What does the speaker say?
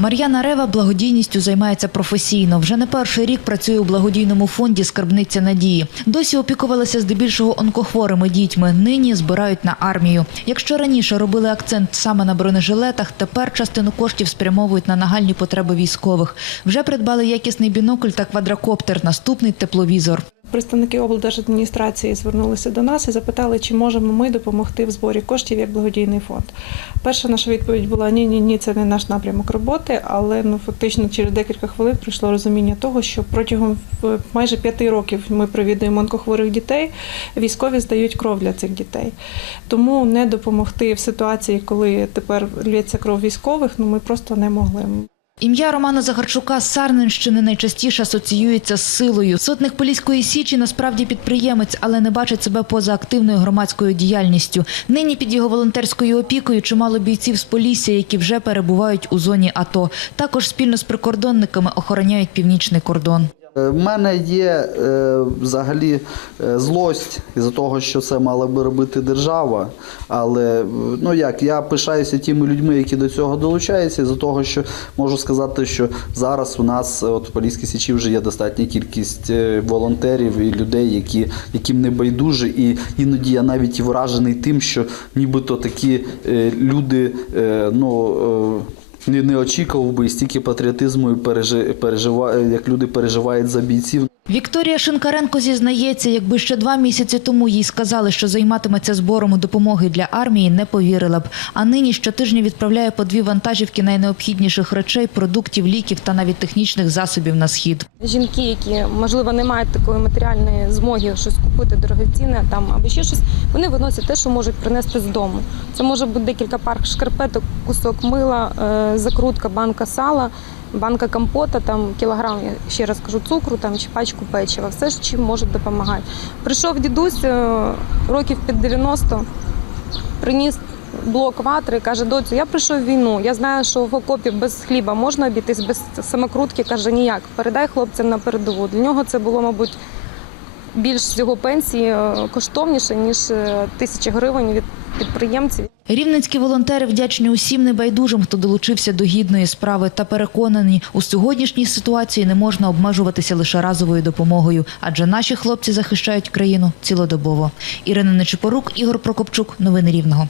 Мар'яна Рева благодійністю займається професійно. Вже не перший рік працює у благодійному фонді Скарбниця надії. Досі опікувалася здебільшого онкохворими дітьми. Нині збирають на армію. Якщо раніше робили акцент саме на бронежилетах, тепер частину коштів спрямовують на нагальні потреби військових. Вже придбали якісний бінокль та квадрокоптер. Наступний тепловізор. Представники облдержадміністрації звернулися до нас і запитали, чи можемо ми допомогти в зборі коштів як благодійний фонд. Перша наша відповідь була ні, ні, ні, це не наш напрямок роботи, але ну фактично через декілька хвилин прийшло розуміння того, що протягом е, майже п'яти років ми провідуємо онкохворих дітей. Військові здають кров для цих дітей. Тому не допомогти в ситуації, коли тепер лється кров військових, ну ми просто не могли. Ім'я Романа Захарчука з Сарненщини найчастіше асоціюється з силою. Сотник Поліської січі насправді підприємець, але не бачить себе поза активною громадською діяльністю. Нині під його волонтерською опікою чимало бійців з Полісся, які вже перебувають у зоні АТО. Також спільно з прикордонниками охороняють північний кордон. В мене є е, взагалі е, злость із-за того, що це мала би робити держава. Але е, ну як я пишаюся тими людьми, які до цього долучаються, із-за того, що можу сказати, що зараз у нас е, от в Поліській Січі вже є достатня кількість е, волонтерів і людей, які, яким не байдуже. І іноді я навіть і вражений тим, що нібито такі е, люди, е, ну. Не, не очікував би стільки патріотизму і пережи, пережива, як люди переживають за бійців. Вікторія Шинкаренко зізнається, якби ще два місяці тому їй сказали, що займатиметься збором допомоги для армії, не повірила б. А нині щотижня відправляє по дві вантажівки найнеобхідніших речей, продуктів, ліків та навіть технічних засобів на схід. Жінки, які можливо не мають такої матеріальної змоги щось купити дорогоцінне там або ще щось, вони виносять те, що можуть принести з дому. Це може бути декілька пар шкарпеток, кусок мила, е, закрутка, банка сала, банка компота, там кілограм, я ще раз кажу, цукру там чи пачку печива. Все ж чим можуть допомагати. Прийшов дідусь е, років під 90, приніс. Блок ватри каже, доцю, я прийшов в війну. Я знаю, що в окопі без хліба можна обійтись, без самокрутки. Каже, ніяк. Передай хлопцям на передову. Для нього це було, мабуть, більш з його пенсії е, коштовніше, ніж е, тисячі гривень від підприємців. Рівненські волонтери вдячні усім небайдужим, хто долучився до гідної справи та переконані, у сьогоднішній ситуації не можна обмежуватися лише разовою допомогою, адже наші хлопці захищають країну цілодобово. Ірина Нечипорук, Ігор Прокопчук. Новини Рівного.